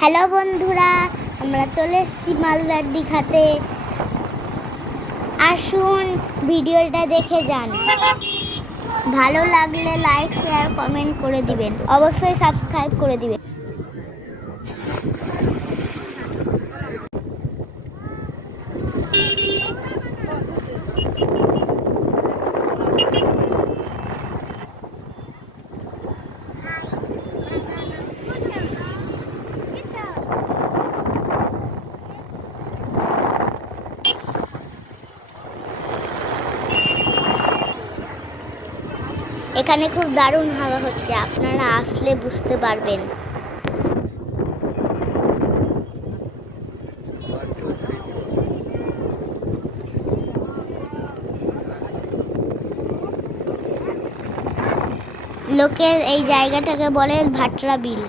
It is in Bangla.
হ্যালো বন্ধুরা, আমরা চলে এসেছি মালদার দীঘাতে। আসুন ভিডিওটা দেখে যান। ভালো লাগলে লাইক, শেয়ার, কমেন্ট করে দিবেন। অবশ্যই সাবস্ক্রাইব করে দিবেন। এখানে খুব দারুণ হাওয়া হচ্ছে, আপনারা আসলে বুঝতে পারবেন। লোকে এই জায়গাটাকে বলে ভাটরা বিল।